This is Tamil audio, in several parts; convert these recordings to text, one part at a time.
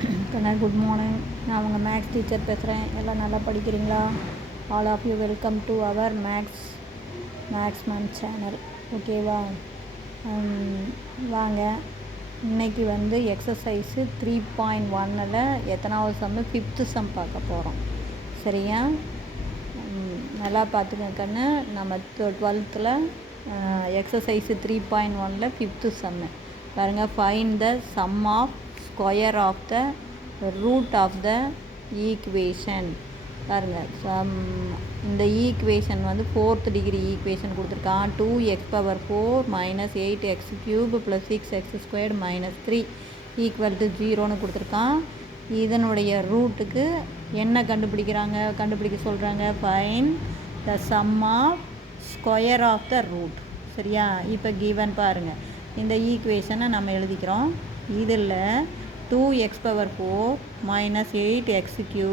Good morning. நான் உங்கள் மேக்ஸ் டீச்சர் பேசுகிறேன். எல்லாம் நல்லா படிக்கிறீங்களா? All of you welcome to our Maxman channel. ஓகேவா? வாங்க, இன்றைக்கி எக்ஸசைஸு 3.1 எத்தனாவது சம்மு? 5th சம் பார்க்க போகிறோம். சரியா? நல்லா பார்த்துக்க கண்ணு. நம்ம 12th எக்ஸசைஸு 3.1 5th சம்மு பாருங்கள். Find the sum of square of the root of the equation. பாருங்கள், இந்த ஈக்குவேஷன் 4th டிகிரி ஈக்குவேஷன் கொடுத்துருக்கான். 2x⁴ - 8x³ + 6x² - 3 = 0ன்னு கொடுத்துருக்கான். இதனுடைய ரூட்டுக்கு என்ன கண்டுபிடிக்க சொல்கிறாங்க? Find the sum of square of the root. சரியா? இப்போ கிவன் பாருங்கள், இந்த ஈக்குவேஷனை நம்ம எழுதிக்கிறோம். இதில் 2x⁴ - 8x³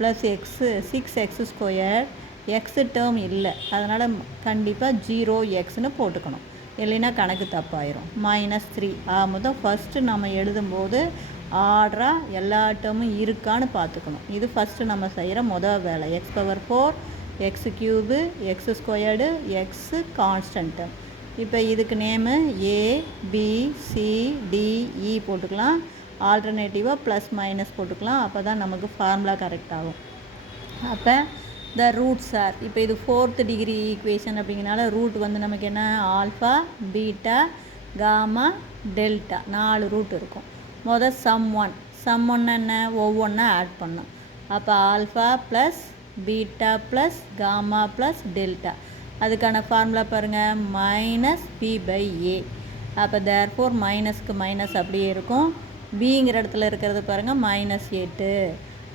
+ 6x², x term இல்லை, அதனால் கண்டிப்பாக 0xன்னு போட்டுக்கணும், இல்லைன்னா கணக்கு தப்பாயிரும். -3 முதல் ஃபஸ்ட்டு நம்ம எழுதும்போது ஆர்டராக எல்லா டேர்மும் இருக்கான்னு பார்த்துக்கணும். இது ஃபஸ்ட்டு நம்ம செய்கிற வேலை. x⁴, x³ x², x constant. இப்போ இதுக்கு நேமு ABCDE போட்டுக்கலாம். ஆல்டர்னேட்டிவாக ப்ளஸ் மைனஸ் போட்டுக்கலாம். அப்போ தான் நமக்கு ஃபார்முலா கரெக்ட் ஆகும். அப்போ த ரூட்ஸ் ஆர், இப்போ இது 4th டிகிரி ஈக்குவேஷன் அப்படிங்கிறனால ரூட் நமக்கு என்ன? Alpha, beta, gamma, delta 4 root இருக்கும். சம் ஒன் என்ன? ஒவ்வொன்றா ஆட் பண்ணோம். அப்போ alpha plus beta plus gamma plus delta. அதுக்கான ஃபார்முலா பாருங்கள், -b/a. அப்போ தேர்ஃபோர் மைனஸ்க்கு மைனஸ் அப்படியே இருக்கும். பிங்கிற இடத்துல இருக்கிறது பாருங்கள், -8.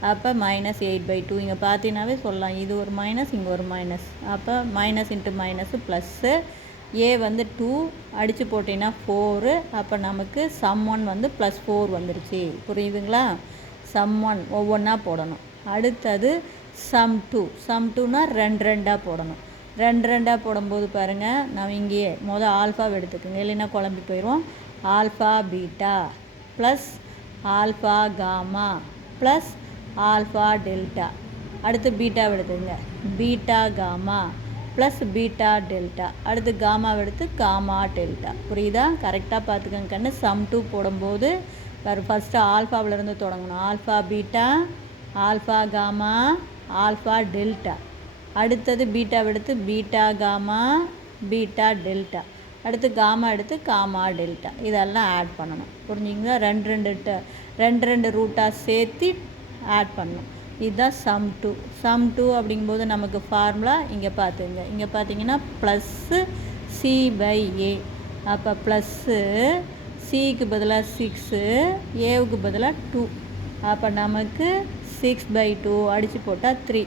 அப்போ -8/2. இங்கே பார்த்தீங்கன்னாவே சொல்லலாம், இது ஒரு மைனஸ், இங்கே ஒரு மைனஸ். அப்போ மைனஸ் இன்ட்டு மைனஸு ப்ளஸ்ஸு. ஏ 2 அடித்து போட்டிங்கன்னா 4. அப்போ நமக்கு சம் ஒன் +4 வந்துருச்சு. புரியுதுங்களா? சம் ஒன் ஒவ்வொன்றா போடணும். அடுத்தது சம் டூனா 2 போடணும். 2 போடும்போது பாருங்கள், நம்ம இங்கேயே ஆல்ஃபாவை எடுத்துக்கோங்க, இல்லைன்னா குழம்பி போயிடுவோம். Alpha beta plus alpha gamma plus alpha delta. அடுத்து பீட்டாவை எடுத்துக்கோங்க, beta gamma plus beta delta. அடுத்து காமாவை எடுத்து காமா டெல்டா. புரியுதா? கரெக்டாக பார்த்துக்கோங்க கண்ணு. சம் 2 போடும்போது ஃபஸ்ட்டு ஆல்ஃபாவிலேருந்து தொடங்கணும். Alpha beta, alpha gamma, alpha delta. அடுத்தது பீட்டாவை எடுத்து பீட்டா காமா, பீட்டா டெல்டா. அடுத்து காமா எடுத்து காமா டெல்டா. இதெல்லாம் ஆட் பண்ணணும். புரிஞ்சுங்களா? 2 ரூட்டாக சேர்த்து ஆட் பண்ணணும். இதுதான் சம் 2 அப்படிங்கும்போது நமக்கு ஃபார்முலா இங்கே பார்த்துங்க. இங்கே பார்த்தீங்கன்னா +c/a. அப்போ ப்ளஸ்ஸு, சிக்கு பதிலாக 6, ஏவுக்கு பதிலாக 2. அப்போ நமக்கு 6/2 அடித்து போட்டால் 3.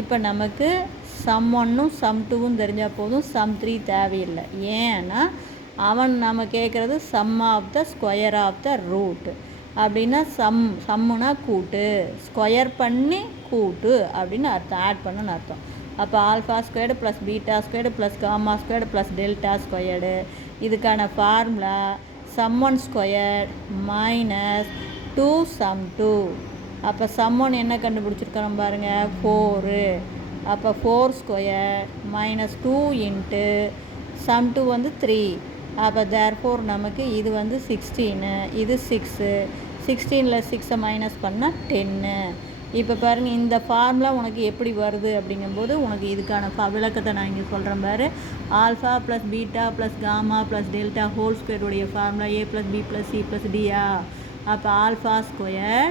இப்போ நமக்கு சம் 1ம் சம் 2வும் தெரிஞ்சால் போதும், சம் 3 தேவையில்லை. ஏன்னா நம்ம கேட்குறது sum of the square of the root. அப்படின்னா சம்முனா கூட்டு, ஸ்கொயர் பண்ணி கூட்டு அப்படின்னு அர்த்தம், ஆட் பண்ணுன்னு அர்த்தம். அப்போ alpha squared plus beta squared plus gamma squared plus delta squared. இதுக்கான ஃபார்முலா சம் 1 ஸ்கொயர் -2 சம் 2. அப்போ சம் 1 என்ன கண்டுபிடிச்சிருக்கிறோம் பாருங்கள், 4. அப்போ 4 ஸ்கொயர் -2 இன்ட்டு சம் 2 3. அப்போ தேர்ஃபோர் நமக்கு இது 16, இது 6. 16ல் 6 மைனஸ் பண்ணால் 10. இப்போ பாருங்கள், இந்த ஃபார்முலா உனக்கு எப்படி வருது அப்படிங்கும்போது உனக்கு இதுக்கான விளக்கத்தை நான் இங்கே சொல்கிறேன் பாரு. Alpha plus beta plus gamma plus delta whole ஸ்கொயருடைய ஃபார்முலா A + B + C + D-ஆ. அப்போ alpha square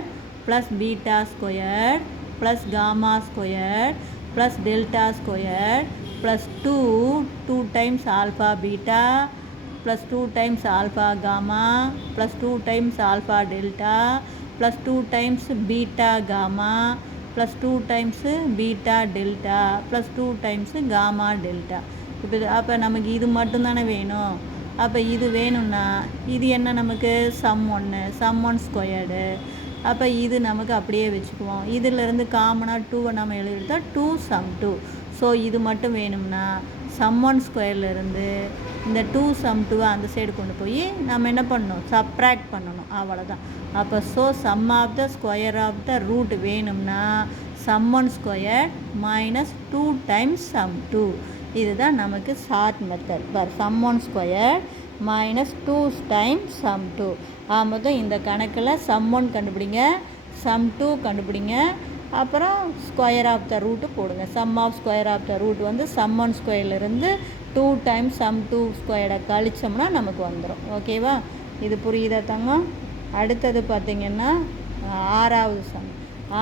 plus beta square plus gamma square plus delta square plus 2 times alpha beta plus 2 times alpha gamma plus 2 times alpha delta plus 2 times beta gamma plus 2 times beta delta plus 2 times gamma delta. இப்போ அப்போ நமக்கு இது மட்டும்தானே வேணும். அப்போ இது வேணும்னா இது என்ன? நமக்கு சம் 1 ஸ்கொயர்டு. அப்போ இது நமக்கு அப்படியே வச்சுக்குவோம். இதிலேருந்து காமனாக 2வை நம்ம எழுதிட்டா 2 சம் 2. ஸோ இது மட்டும் வேணும்னா சம் ஒன் ஸ்கொயர்லேருந்து இந்த 2 சம் 2 அந்த சைடு கொண்டு போய் நம்ம என்ன பண்ணணும், சப்ராக்ட் பண்ணணும், அவ்வளோதான். அப்போ sum of the square of the root வேணும்னா sum one square minus 2 times sum 2. இதுதான் நமக்கு short method. Sum one square minus 2 times sum 2. மொத்தம் இந்த கணக்கில் சம் ஒன் கண்டுபிடிங்க, சம் 2 கண்டுபிடிங்க, அப்புறம் ஸ்கொயர் ஆஃப் த ரூட்டு போடுங்க. Sum of square of the root வந்து சம் ஒன் ஸ்கொயர்லேருந்து 2 டைம்ஸ் சம் 2 ஸ்கொயரை கழிச்சோம்னா நமக்கு வந்துடும். ஓகேவா? இது புரியுதா தங்கம்? அடுத்தது பார்த்திங்கன்னா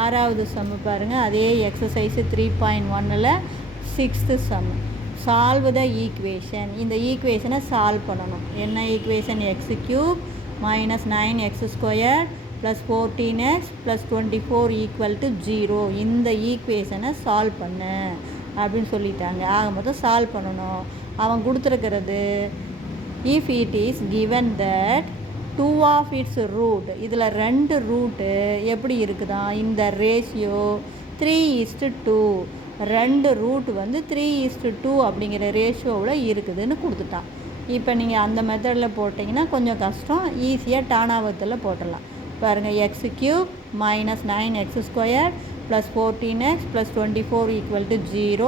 ஆறாவது சம்மு பாருங்கள். அதே எக்ஸசைஸு 3.1ல் 6th sum. Solve the equation. இந்த ஈக்குவேஷனை சால்வ் பண்ணணும். என்ன equation? X cube minus 9x square plus 14x plus 24 equal to 0. இந்த ஈக்குவேஷனை சால்வ் பண்ணு அப்படின்னு சொல்லிட்டாங்க. மொத்தம் சால்வ் பண்ணணும். அவன் கொடுத்துருக்கிறது if it is given that 2 of its root, இதில் 2 ரூட்டு எப்படி இருக்குதா, இந்த ரேஷியோ 3:2. 2 ரூட் வந்து 3:2 அப்படிங்கிற ரேஷியோவில் இருக்குதுன்னு கொடுத்துட்டான். இப்போ நீங்கள் அந்த மெத்தடில் போட்டிங்கன்னா கொஞ்சம் கஷ்டம், ஈஸியாக டானாவத்தில் போட்டுடலாம். பாருங்கள், X cube minus 9x square plus 14x plus 24 equal to 0.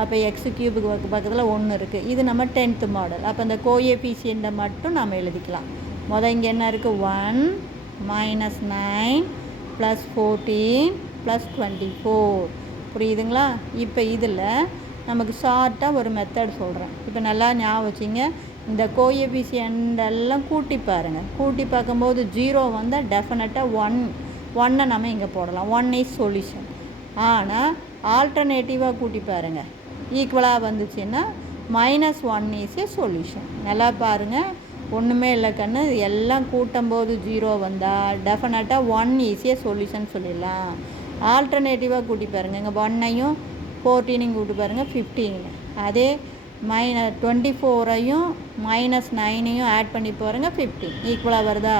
அப்போ எக்ஸ் கியூபுக்கு பக்கத்தில் 1 இருக்குது. இது நம்ம 10th மாடல். அப்போ இந்த கோஎஃபிஷியண்ட்டை மட்டும் நம்ம எழுதிக்கலாம். இங்கே என்ன இருக்குது? 1 மைனஸ் 9 ப்ளஸ் 14 ப்ளஸ் 24. புரியுதுங்களா? இப்போ இதில் நமக்கு ஷார்ட்டாக ஒரு மெத்தட் சொல்கிறேன். இப்போ நல்லா ஞாபகம் வச்சிங்க. இந்த கோஎஃபிஷியன்ட் எல்லாம் கூட்டி பாருங்கள். கூட்டி பார்க்கும்போது 0 வந்தால் டெஃபினட்டாக 1 நம்ம இங்கே போடலாம். 1 இஸ் சொல்யூஷன். ஆனால் ஆல்டர்னேட்டிவாக கூட்டி பாருங்கள். ஈக்குவலாக வந்துச்சுன்னா -1 இஸ் ஏ சொல்யூஷன். நல்லா பாருங்கள், ஒன்றுமே இல்லை கண்ணு. எல்லாம் கூட்டும்போது 0 வந்தால் டெஃபினட்டாக 1 இஸ் ஏ சொல்யூஷன் சொல்லிடலாம். ஆல்டர்னேட்டிவாக கூட்டி பாருங்கள். இங்கே 1ஐயும் 14 கூட்டி பாருங்கள் 15. அதே -24ஐயும் -9ஐயும் ஆட் பண்ணி பாருங்கள் 15. ஈக்குவலாக வருதா?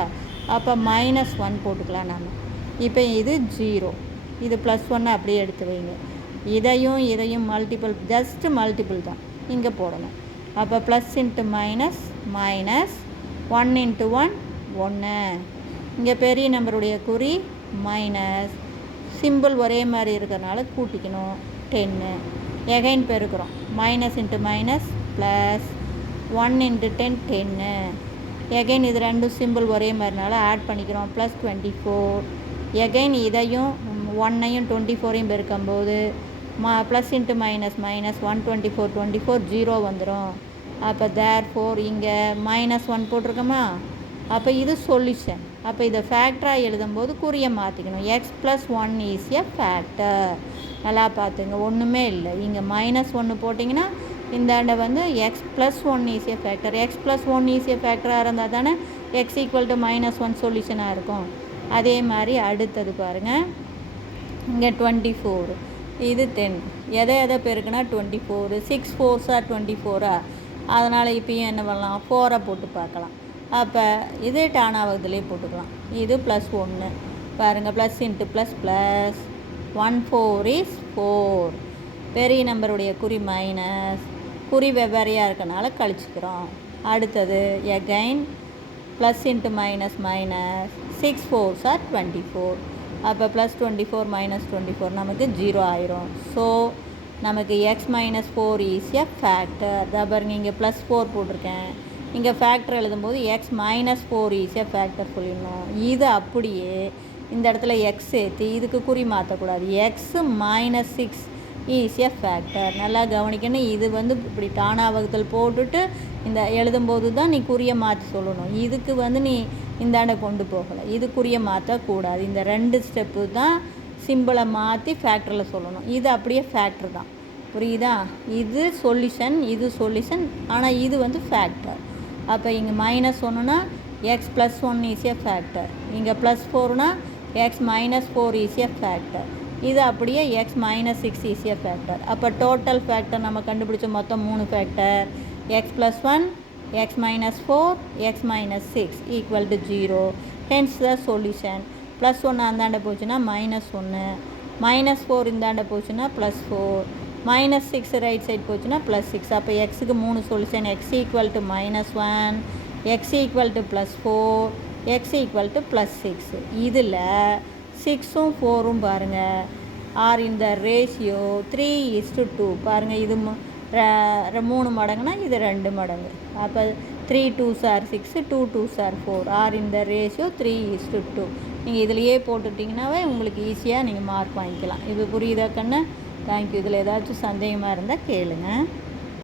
அப்போ -1 போட்டுக்கலாம் நம்ம. இப்போ இது 0, இது +1 அப்படியே எடுத்து வைங்க. இதையும் மல்டிபிள், ஜஸ்ட்டு மல்டிபிள் தான் இங்கே போடணும். அப்போ plus into minus, minus 1 into 1 1. இங்கே பெரிய நம்பருடைய குறி மைனஸ், சிம்பிள் ஒரே மாதிரி இருக்கிறனால கூட்டிக்கணும் 10. எகைன் பெருக்கிறோம். Minus into minus plus 1 into 10 10. Again இது ரெண்டும் சிம்பிள் ஒரே மாதிரினால ஆட் பண்ணிக்கிறோம். ப்ளஸ் 24. எகைன் இதையும் 1ஐயும் 24ஐயும் பெருக்கும்போது ப்ளஸ் இன்ட்டு மைனஸ் மைனஸ் 124 24 0 வந்துடும். அப்போ தேர்ஃபோர் இங்கே -1 போட்டிருக்கோமா? அப்போ இது சொல்யூஷன். அப்போ இதை ஃபேக்டராக எழுதும்போது குறியை மாற்றிக்கணும். x + 1 is a factor. நல்லா பார்த்துங்க, ஒன்றுமே இல்லை. இங்கே -1 போட்டிங்கன்னா இந்தாண்ட வந்து x + 1 is a factor. x + 1 is a ஃபேக்டராக இருந்தால் தானே x = -1 சொல்யூஷனாக இருக்கும். அதே மாதிரி அடுத்தது பாருங்கள், இங்கே 24, இது 10. எதை பெருக்குன்னா 24. 6 4s 24. அதனால் இப்போயும் என்ன பண்ணலாம்? 4 போட்டு பார்க்கலாம். அப்போ இதே டானாவதுலேயே போட்டுக்கலாம். இது +1 பாருங்கள். Plus into plus plus 1 4 is 4. பெரிய நம்பருடைய குறி மைனஸ், குறி வெவ்வேறையாக இருக்கனால கழிச்சிக்கிறோம். அடுத்தது again plus into minus minus 6 4s 24. அப்போ +24 -24 நமக்கு 0 ஆயிரும். ஸோ நமக்கு x - 4 இஸ் எ ஃபேக்டர். பாருங்க, இங்கே +4 போட்டிருக்கேன். இங்கே ஃபேக்டர் எழுதும்போது x - 4 இஸ் எ ஃபேக்டர் சொல்லிடணும். இது அப்படியே இந்த இடத்துல எக்ஸ் சேர்த்து இதுக்கு குறி மாற்றக்கூடாது. x - 6 is a factor. நல்லா கவனிக்கணும். இது வந்து இப்படி டானாவகத்தில் போட்டுட்டு இந்த எழுதும்போது தான் நீ குறியை மாற்றி சொல்லணும். இதுக்கு வந்து நீ இந்தாண்ட கொண்டு போகலை. இது குறியை மாற்றக்கூடாது. இந்த 2 ஸ்டெப்பு தான் சிம்பிளை மாற்றி ஃபேக்டரில் சொல்லணும். இது அப்படியே ஃபேக்டர் தான். புரியுதா? இது சொல்யூஷன், இது சொல்யூஷன், ஆனால் இது வந்து ஃபேக்டர். அப்போ இங்கே -1னா x + 1 இஸ் எ ஃபேக்டர். இங்கே +4னா x - 4 இஸ் எ ஃபேக்டர். இது அப்படியே x - 6 இஸ் எ ஃபேக்டர். அப்போ டோட்டல் ஃபேக்டர் நம்ம கண்டுபிடிச்ச மொத்தம் 3 factor. x + 1, x - 4, x - 6 equal to 0. Hence the solution. +1 அந்தாண்ட போச்சுன்னா -1, -4 இந்தாண்ட போச்சுன்னா +4. -6 ரைட் சைட் போச்சுன்னா +6. அப்போ எக்ஸுக்கு 3 solution. x equal to -1, x equal to +4, x equal to +6. இதில் 6ம் 4ம் பாருங்கள் ஆர் இந்த ரேஷியோ 3:2. பாருங்கள் இது 3 மடங்குனா இது 2 மடங்கு. அப்போ 3 2s are 6, 2 2s are 4. R இந்த ரேஷியோ 3:2. நீங்கள் இதிலையே போட்டுட்டிங்கனாவே உங்களுக்கு ஈஸியாக நீங்கள் மார்க் வாங்கிக்கலாம். இது புரியுதா கண்ணு? தேங்க்யூ. இதில் ஏதாச்சும் சந்தேகமாக இருந்தால் கேளுங்க.